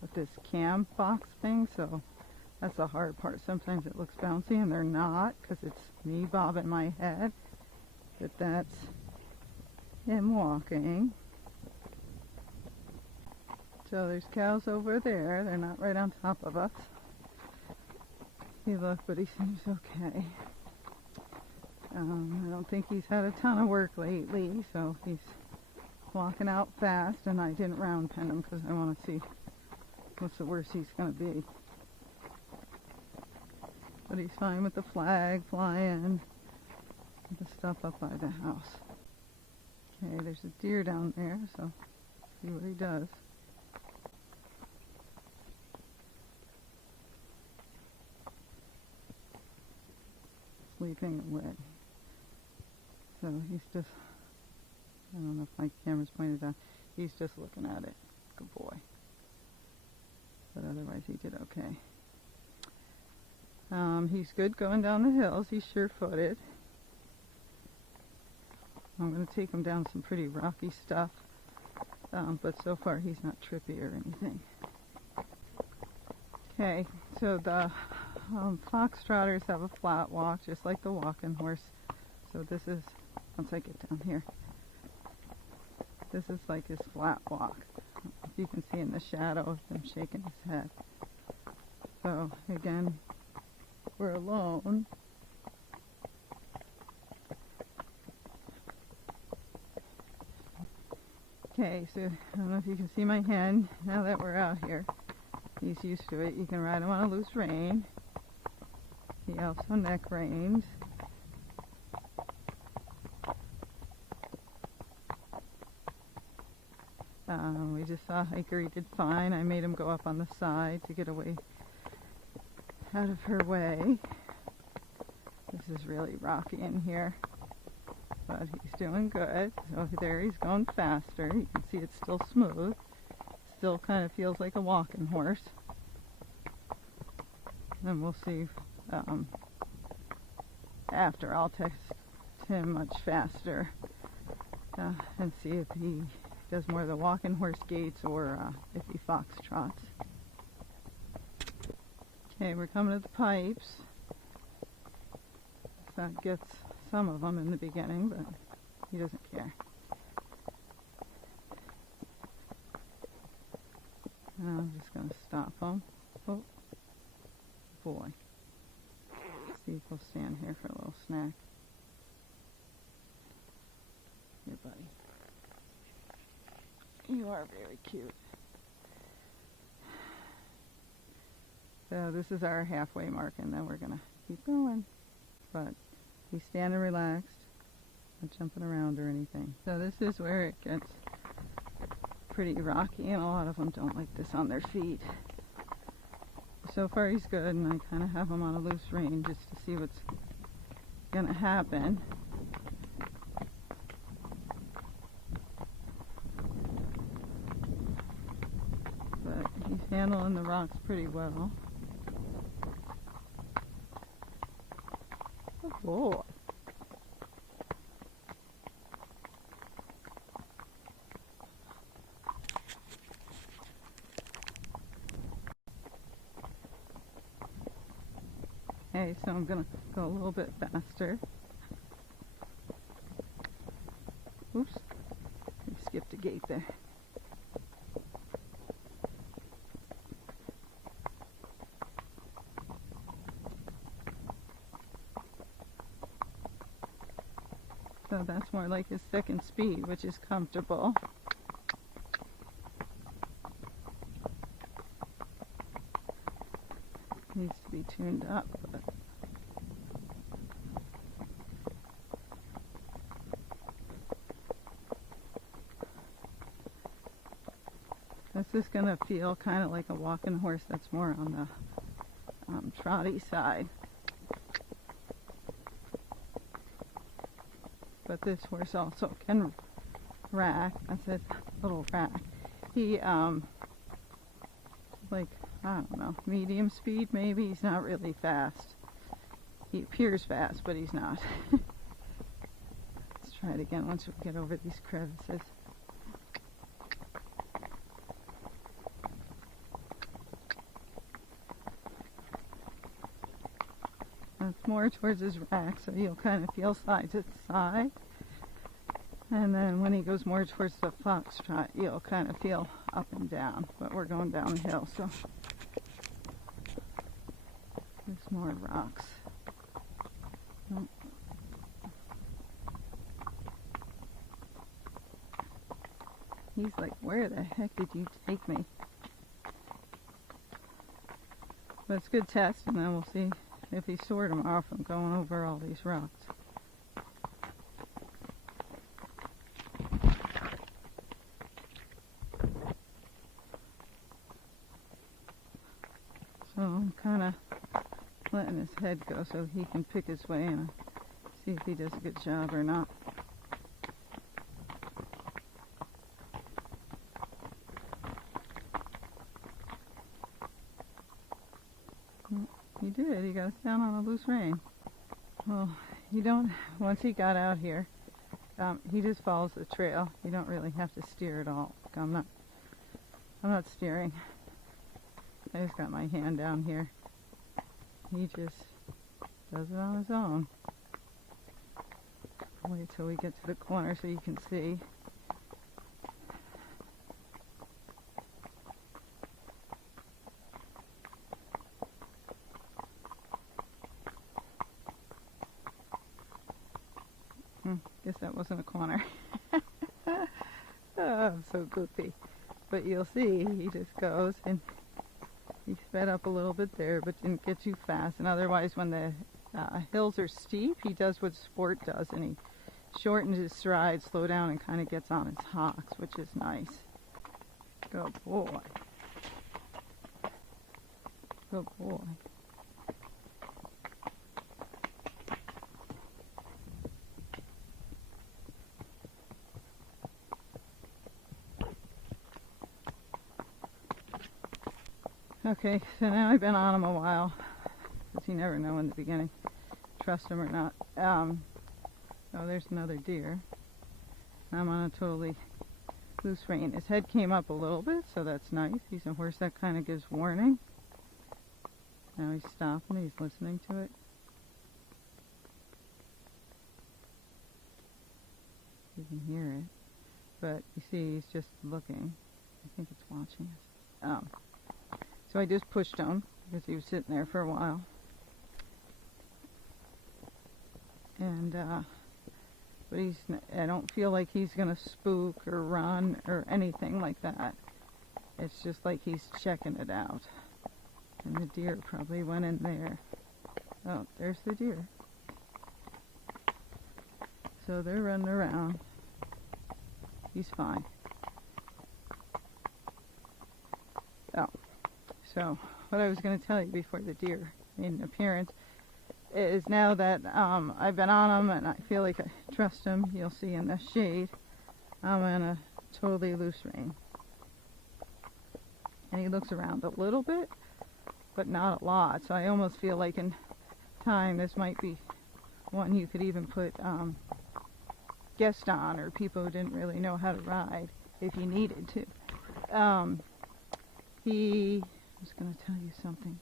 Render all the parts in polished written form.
with this cam box thing, so that's the hard part. Sometimes it looks bouncy and they're not, because it's me bobbing my head, but that's him walking. So there's cows over there. They're not right on top of us. He look, but he seems okay. I don't think he's had a ton of work lately, so he's walking out fast, and I didn't round pen him because I want to see what's the worst he's going to be. But he's fine with the flag flying, the stuff up by the house. Okay, there's a deer down there, so see what he does. Sleeping away. So he's just, I don't know if my camera's pointed down, he's just looking at it. Good boy. But otherwise he did okay. He's good going down the hills. He's sure-footed. I'm going to take him down some pretty rocky stuff, but so far he's not trippy or anything. Okay, so the fox trotters have a flat walk, just like the walking horse. So this is, once I get down here, this is like his flat walk. You can see in the shadow of him shaking his head. So again, we're alone. Okay, so I don't know if you can see my hand now that we're out here. He's used to it. You can ride him on a loose rein. He also neck reins. We just saw a hiker. He did fine. I made him go up on the side to get away out of her way. This is really rocky in here, but he's doing good. So there, he's going faster. You can see it's still smooth. Still kind of feels like a walking horse. And we'll see after. I'll test him much faster and see if he does more of the walking horse gaits or if he fox trots. Okay, we're coming to the pipes. That gets some of them in the beginning, but he doesn't care. I'm just going to stop him. Oh, boy. Let's see if we'll stand here for a little snack. Here, buddy. You are very cute. So this is our halfway mark, and then we're going to keep going. But he's standing relaxed, not jumping around or anything. So this is where it gets pretty rocky, and a lot of them don't like this on their feet. So far he's good, and I kind of have him on a loose rein just to see what's going to happen. But he's handling the rocks pretty well. Good boy. Okay, so I'm going to go a little bit faster. Oops, I skipped a gate there. So that's more like his second speed, which is comfortable. Needs to be tuned up, but this is going to feel kind of like a walking horse that's more on the trotty side. But this horse also can rack. That's a little rack. He, like, I don't know, medium speed maybe. He's not really fast. He appears fast, but he's not. Let's try it again once we get over these crevices. more towards his rack, so you'll kind of feel side to side. And then when he goes more towards the foxtrot, you'll kind of feel up and down. But we're going downhill, so there's more rocks. Oh. He's like, where the heck did you take me? But it's a good test, and then we'll see if he's sore tomorrow from going over all these rocks. So I'm kind of letting his head go so he can pick his way and see if he does a good job or not. He did. He got us down on a loose rein. Well, you don't, once he got out here, he just follows the trail. You don't really have to steer at all. I'm not steering. I just got my hand down here. He just does it on his own. Wait till we get to the corner so you can see. Guess that wasn't a corner. Oh, I'm so goofy. But you'll see, he just goes and he sped up a little bit there, but didn't get too fast. And otherwise, when the hills are steep, he does what Sport does, and he shortens his stride, slow down, and kind of gets on his hocks, which is nice. Good boy. Good boy. Okay, so now I've been on him a while, because you never know in the beginning, trust him or not. Oh, there's another deer. I'm on a totally loose rein. His head came up a little bit, so that's nice. He's a horse that kind of gives warning. Now he's stopping, he's listening to it. You can hear it, but you see he's just looking. I think it's watching us. So I just pushed him because he was sitting there for a while. And, but I don't feel like he's going to spook or run or anything like that. It's just like he's checking it out. And the deer probably went in there. Oh, there's the deer. So they're running around. He's fine. Oh. So, what I was going to tell you before the deer made an appearance is now that I've been on him and I feel like I trust him, you'll see in the shade, I'm in a totally loose rein. And he looks around a little bit, but not a lot. So I almost feel like in time this might be one you could even put guests on, or people who didn't really know how to ride if you needed to. I was going to tell you something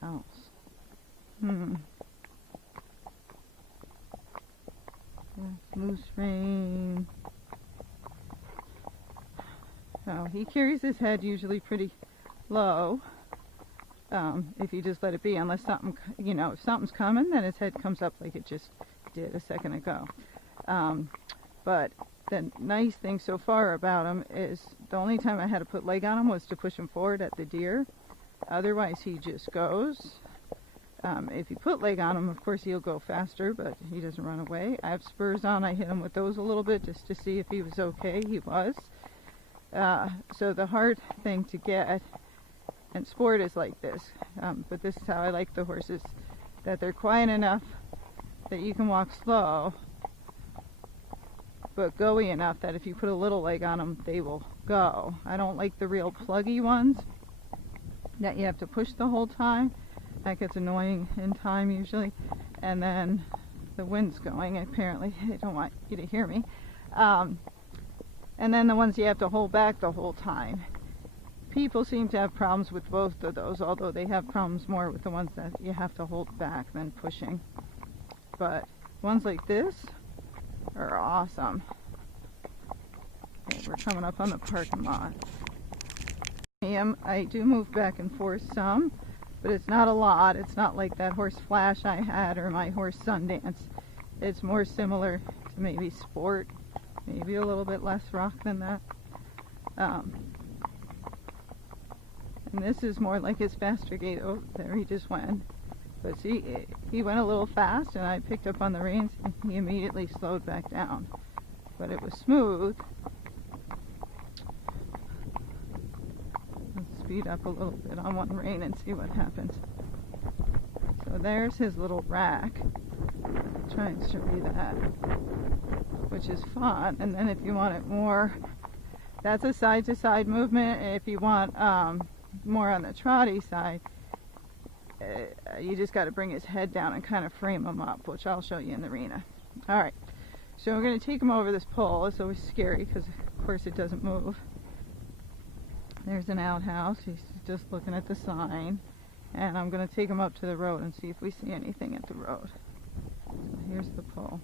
else. Loose rein. Oh, he carries his head usually pretty low. If you just let it be, unless something, if something's coming, then his head comes up like it just did a second ago. But the nice thing so far about him is the only time I had to put leg on him was to push him forward at the deer. Otherwise, he just goes. If you put leg on him, of course, he'll go faster, but he doesn't run away. I have spurs on. I hit him with those a little bit just to see if he was okay. He was. So the hard thing to get, and Sport is like this, but this is how I like the horses, that they're quiet enough that you can walk slow, but go-y enough that if you put a little leg on them, they will go. I don't like the real pluggy ones that you have to push the whole time. That gets annoying in time usually. And then the wind's going. Apparently, they don't want you to hear me. And then the ones you have to hold back the whole time. people seem to have problems with both of those, although they have problems more with the ones that you have to hold back than pushing. But ones like this are awesome. Okay, we're coming up on the parking lot. I do move back and forth some, but it's not a lot. It's not like that horse Flash I had or my horse Sundance. It's more similar to maybe Sport, maybe a little bit less rock than that. And this is more like his faster gait. Oh, there he just went. But see, he went a little fast and I picked up on the reins and he immediately slowed back down. But it was smooth. Let's speed up a little bit on one rein and see what happens. So there's his little rack. I'll try and show you that, which is fun. And then if you want it more, that's a side-to-side movement. If you want more on the trotty side, you just got to bring his head down and kind of frame him up, which I'll show you in the arena. All right, so we're going to take him over this pole. It's always scary because, of course, it doesn't move. There's an outhouse. He's just looking at the sign. And I'm going to take him up to the road and see if we see anything at the road. So here's the pole.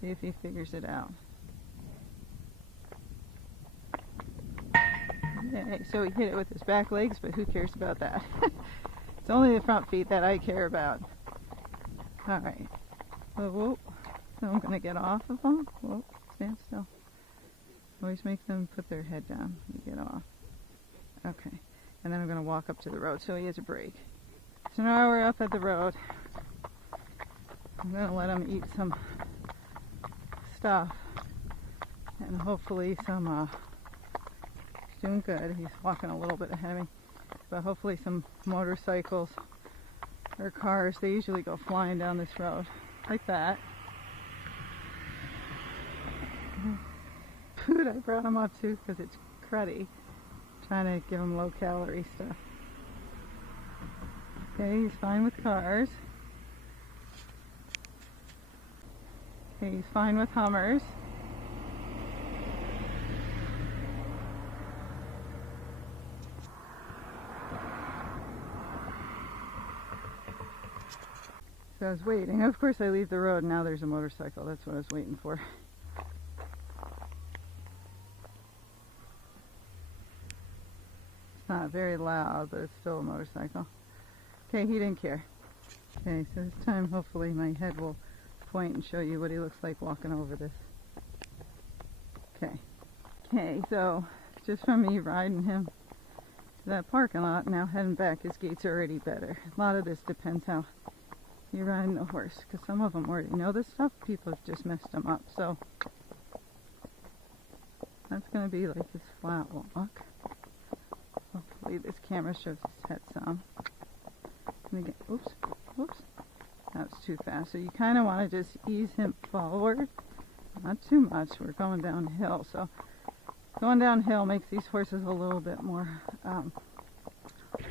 See if he figures it out. Okay, so he hit it with his back legs, but who cares about that? It's only the front feet that I care about. All right. Whoa. So I'm going to get off of them. Whoa, stand still. Always make them put their head down when you get off. Okay. And then I'm going to walk up to the road so he has a break. So now we're up at the road. I'm going to let him eat some stuff. And hopefully some, he's doing good. He's walking a little bit ahead of me. But hopefully some motorcycles or cars, they usually go flying down this road. Like that. Food I brought him up to because it's cruddy. Trying to give him low calorie stuff. Okay, he's fine with cars. Okay, he's fine with Hummers. So I was waiting. Of course I leave the road and now there's a motorcycle. That's what I was waiting for. Not very loud, but it's still a motorcycle. Okay, he didn't care. Okay, so this time hopefully my head will point and show you what he looks like walking over this. Okay. Okay, so just from me riding him to that parking lot, now heading back, his gait's already better. A lot of this depends how you're riding the horse, because some of them already know this stuff. People have just messed them up. So that's going to be like his flat walk. Hopefully this camera shows his head some. Oops. That was too fast. So you kind of want to just ease him forward. Not too much. We're going downhill. So going downhill makes these horses a little bit more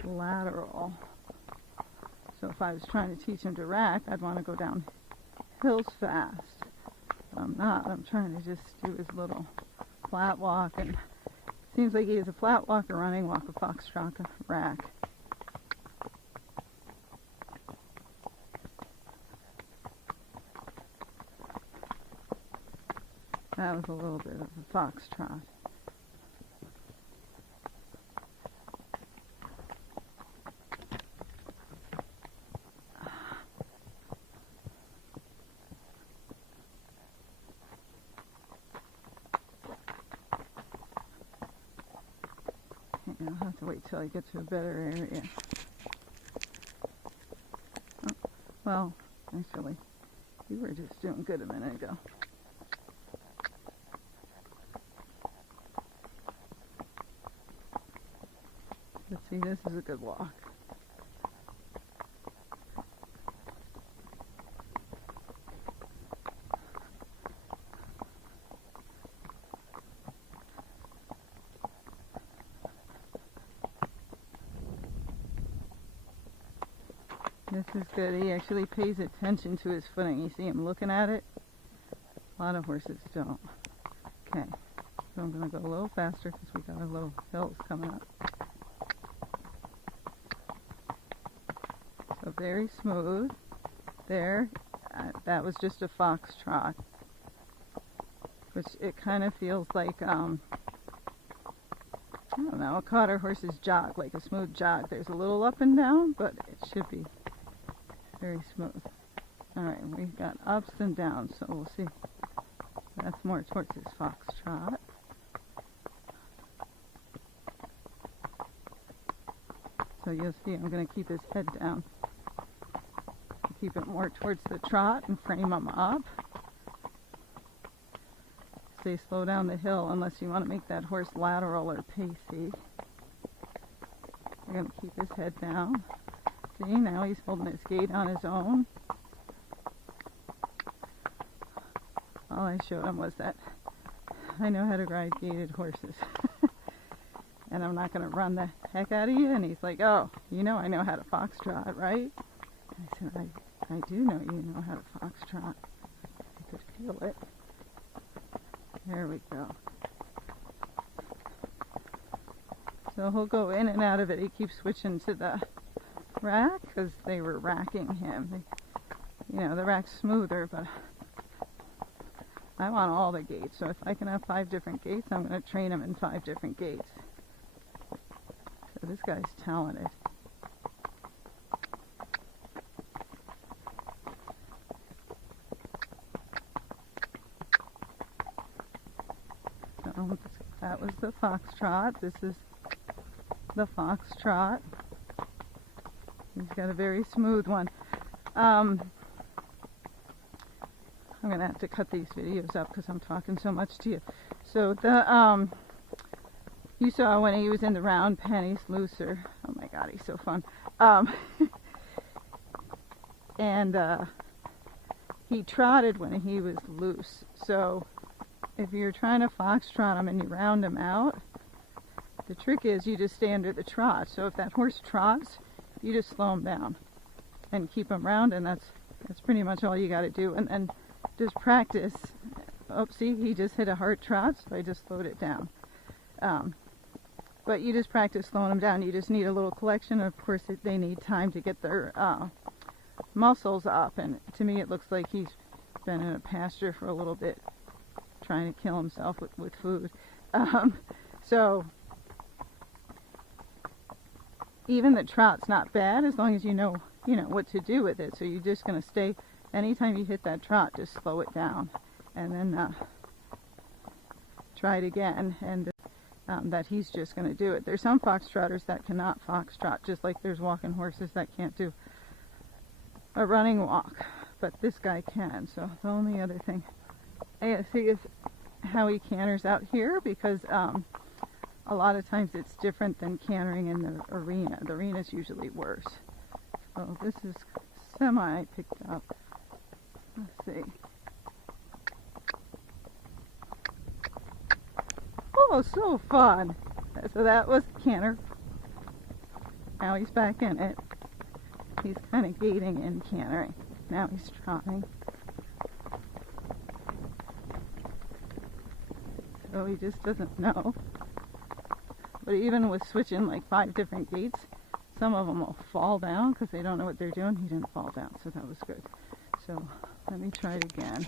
lateral. So if I was trying to teach him to rack, I'd want to go down hills fast. But I'm not. I'm trying to just do his little flat walk, and seems like he has a flat walk, a running walk, a foxtrot, a rack. That was a little bit of a foxtrot. I'll have to wait till I get to a better area. Oh, well, actually, you were just doing good a minute ago. Let's see, this is a good walk. This is good. He actually pays attention to his footing. You see him looking at it? A lot of horses don't. Okay, so I'm going to go a little faster because we got a little hills coming up. So very smooth. There, that was just a foxtrot, which it kind of feels like, I don't know, a quarter horse's jog, like a smooth jog. There's a little up and down, but it should be very smooth. Alright, we've got ups and downs, so we'll see. That's more towards his foxtrot. So you'll see I'm going to keep his head down. Keep it more towards the trot and frame him up. Say slow down the hill unless you want to make that horse lateral or pacey. You're going to keep his head down. See, now he's holding his gait on his own. All I showed him was that I know how to ride gaited horses. And I'm not going to run the heck out of you. And he's like, oh, you know I know how to foxtrot, right? And I said, I do know you know how to foxtrot. I could feel it. There we go. So he'll go in and out of it. He keeps switching to the rack because they were racking him. You know, the rack's smoother, but I want all the gaits. So if I can have 5 different gaits, I'm going to train him in 5 different gaits. So this guy's talented. So that was the foxtrot. This is the foxtrot. He's got a very smooth one. I'm going to have to cut these videos up because I'm talking so much to you. So the you saw when he was in the round pen, he's looser. Oh my god, he's so fun. And he trotted when he was loose. So if you're trying to foxtrot him and you round him out, the trick is you just stay under the trot. So if that horse trots, you just slow him down and keep him round, and that's pretty much all you got to do. And just practice. Oh, see, he just hit a hard trot, so I just slowed it down. But you just practice slowing them down. You just need a little collection. Of course, they need time to get their muscles up. And to me, it looks like he's been in a pasture for a little bit, trying to kill himself with food. So even the trot's not bad as long as you know what to do with it. So you're just going to stay. Anytime you hit that trot, just slow it down, and then try it again. And that he's just going to do it. There's some foxtrotters that cannot foxtrot, just like there's walking horses that can't do a running walk, but this guy can. So the only other thing I gotta see is how he canters out here, because a lot of times it's different than cantering in the arena. The arena's usually worse. So this is semi picked up. Let's see. Oh, so fun. So that was canter. Now he's back in it. He's kind of gaiting and cantering. Now he's trotting. So he just doesn't know. But even with switching like 5 different gaits, some of them will fall down because they don't know what they're doing. He didn't fall down, so that was good. So let me try it again.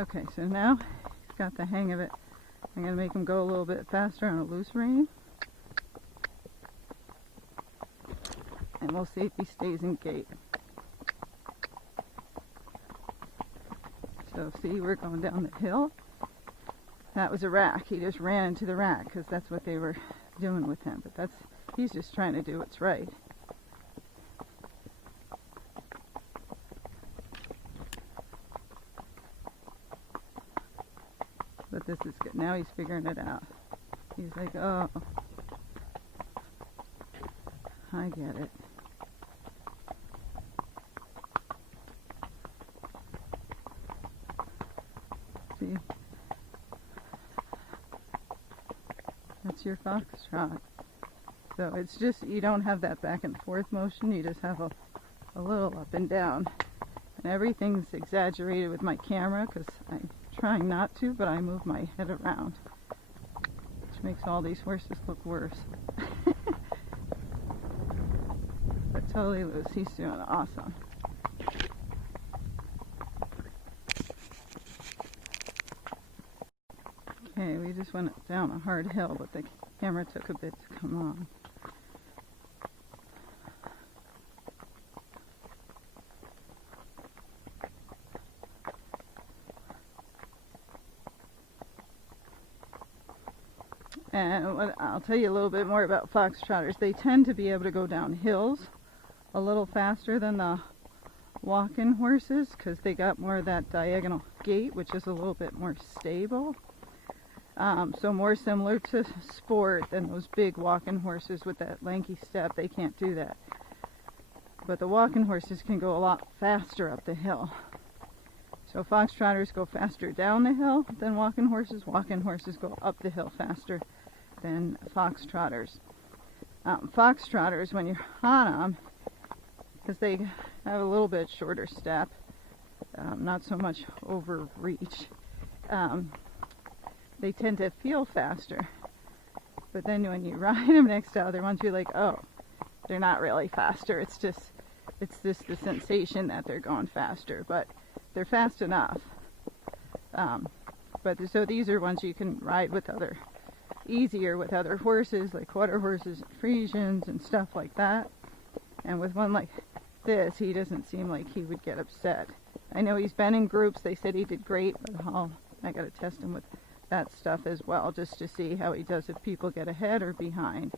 Okay, so now he's got the hang of it. I'm going to make him go a little bit faster on a loose rein. And we'll see if he stays in gait. So see, we're going down the hill. That was a rack. He just ran into the rack because that's what they were doing with him. But he's just trying to do what's right. But this is good. Now he's figuring it out. He's like, oh, I get it. See? That's your foxtrot. So it's just, you don't have that back and forth motion. You just have a little up and down. And everything's exaggerated with my camera because I'm trying not to, but I move my head around, which makes all these horses look worse. But totally loose. He's doing awesome. Okay, we just went down a hard hill, but the camera took a bit to come on. And I'll tell you a little bit more about foxtrotters. They tend to be able to go down hills a little faster than the walking horses because they got more of that diagonal gait, which is a little bit more stable. So more similar to sport than those big walking horses with that lanky step. They can't do that. But the walking horses can go a lot faster up the hill. So foxtrotters go faster down the hill than walking horses. Walking horses go up the hill faster than foxtrotters. Foxtrotters, when you're on them, because they have a little bit shorter step, not so much overreach, they tend to feel faster. But then when you ride them next to other ones, you're like, oh, they're not really faster. It's just the sensation that they're going faster, but they're fast enough. So these are ones you can ride with easier with other horses, like quarter horses and Friesians and stuff like that. And with one like this, he doesn't seem like he would get upset. I know he's been in groups. They said he did great, but I got to test him with that stuff as well, just to see how he does if people get ahead or behind.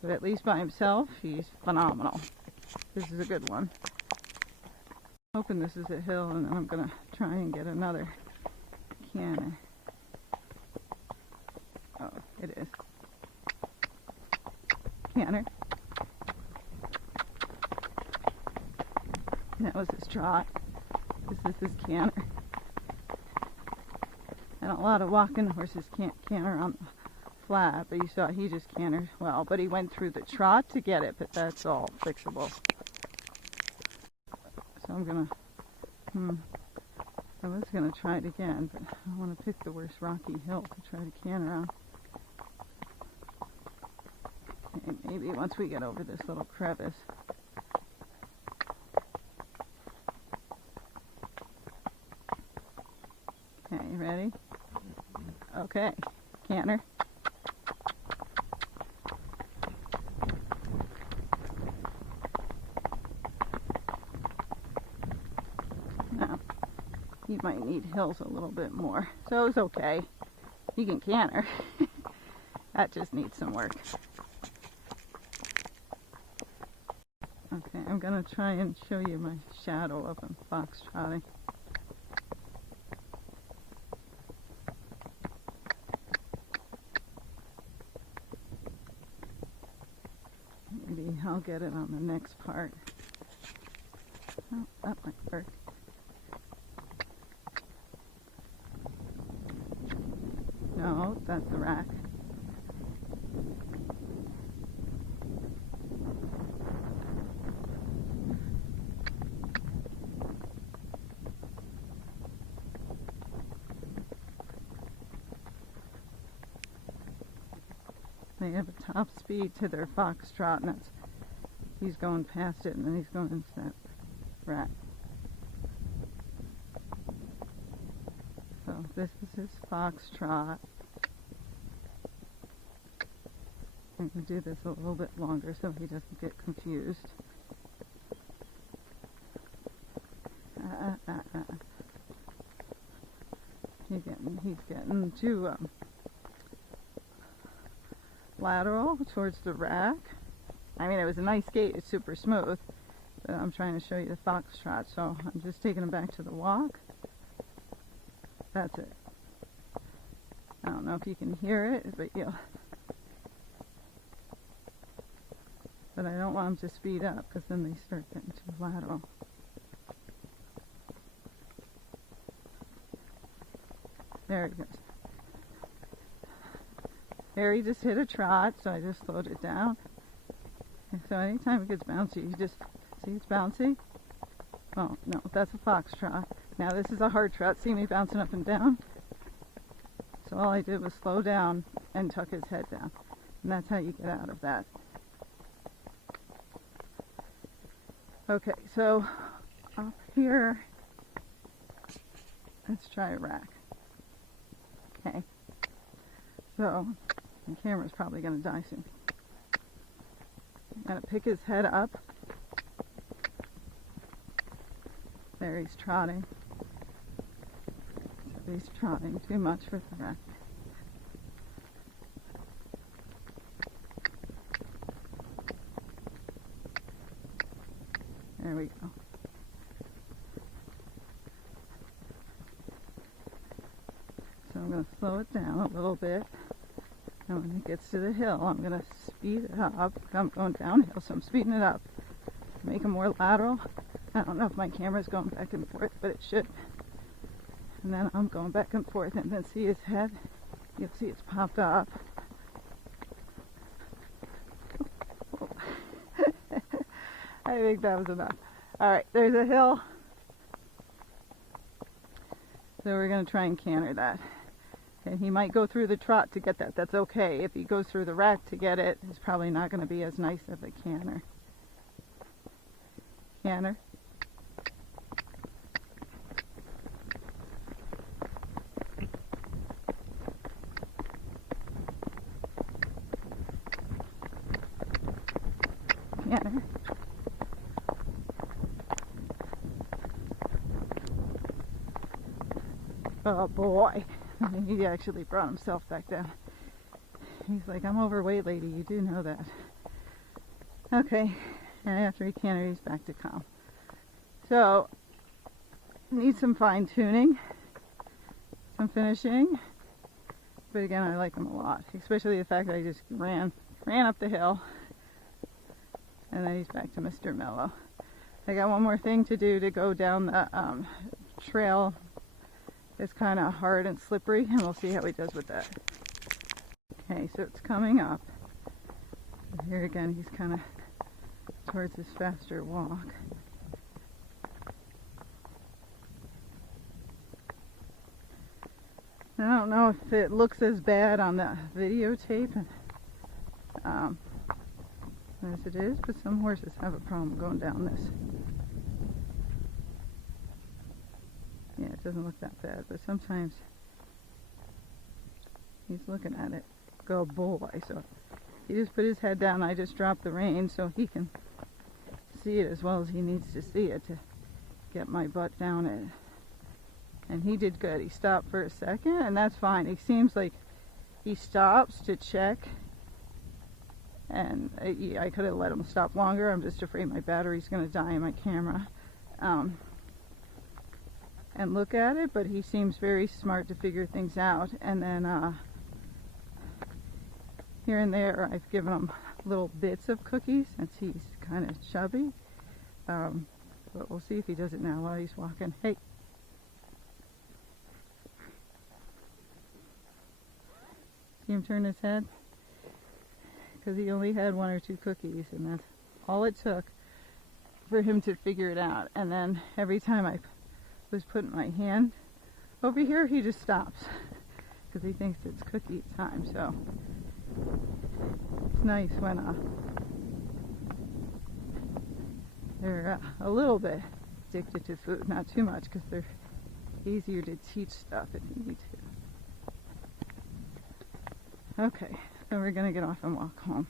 But at least by himself, he's phenomenal. This is a good one. Hoping this is a hill, and then I'm going to try and get another canner. Oh, it is. Canner. That was his trot. This is his canner. And a lot of walking horses can't canter on the flat, but you saw he just cantered well. But he went through the trot to get it, but that's all fixable. So I'm gonna, I was gonna try it again, but I want to pick the worst rocky hill to try to canter on. Okay, maybe once we get over this little crevice. Okay, you ready? Okay, canter. Now, he might need hills a little bit more, so it's okay. He can canter. That just needs some work. Okay, I'm going to try and show you my shadow of him foxtrotting. Maybe I'll get it on the next part. Oh, that might work. No, that's the rack. They have a top speed to their foxtrot, and he's going past it, and then he's going into that rack. So this is his foxtrot. I'm going to do this a little bit longer so he doesn't get confused. He's getting too lateral towards the rack. I mean, it was a nice gait, it's super smooth, but I'm trying to show you the foxtrot, so I'm just taking him back to the walk. That's it. I don't know if you can hear it, but I don't want him to speed up because then they start getting too lateral. There he goes. There he just hit a trot, so I just slowed it down. And so anytime it gets bouncy, you just see it's bouncy. Oh no, that's a foxtrot. Now this is a hard trot. See me bouncing up and down? So all I did was slow down and tuck his head down. And that's how you get out of that. Okay, so up here, let's try a rack. Okay, so the camera's probably going to die soon. I'm going to pick his head up. There, he's trotting. So he's trotting too much for the rack. There we go. So I'm going to slow it down a little bit. And when it gets to the hill, I'm going to speed it up. I'm going downhill, so I'm speeding it up to make it more lateral. I don't know if my camera's going back and forth, but it should. And then I'm going back and forth, and then see his head. You'll see it's popped up. I think that was enough. Alright, there's a hill. So we're going to try and canter that. And he might go through the trot to get that. That's okay. If he goes through the rack to get it, it's probably not going to be as nice of a canter. Canter. Canter. Oh boy. He actually brought himself back down. He's like, I'm overweight, lady. You do know that. Okay. And after he cantered, he's back to calm. So, needs some fine tuning, some finishing. But again, I like him a lot. Especially the fact that I just ran up the hill. And then he's back to Mr. Mellow. I got one more thing to do to go down the trail. It's kind of hard and slippery, and we'll see how he does with that. Okay, so it's coming up. Here again, he's kind of towards his faster walk. I don't know if it looks as bad on the videotape as it is, but some horses have a problem going down this. Yeah, it doesn't look that bad, but sometimes he's looking at it. Go boy. So he just put his head down. I just dropped the rein so he can see it as well as he needs to see it to get my butt down it. And he did good. He stopped for a second, and that's fine. He seems like he stops to check. And I could have let him stop longer. I'm just afraid my battery's going to die in my camera. And look at it, but he seems very smart to figure things out. And then here and there I've given him little bits of cookies since he's kind of chubby. But we'll see if he does it now while he's walking. Hey. See him turn his head? Because he only had 1 or 2 cookies, and that's all it took for him to figure it out. And then every time I was putting my hand over here, he just stops because he thinks it's cookie time. So it's nice when they're a little bit addicted to food, not too much, because they're easier to teach stuff if you need to. Okay, so we're gonna get off and walk home.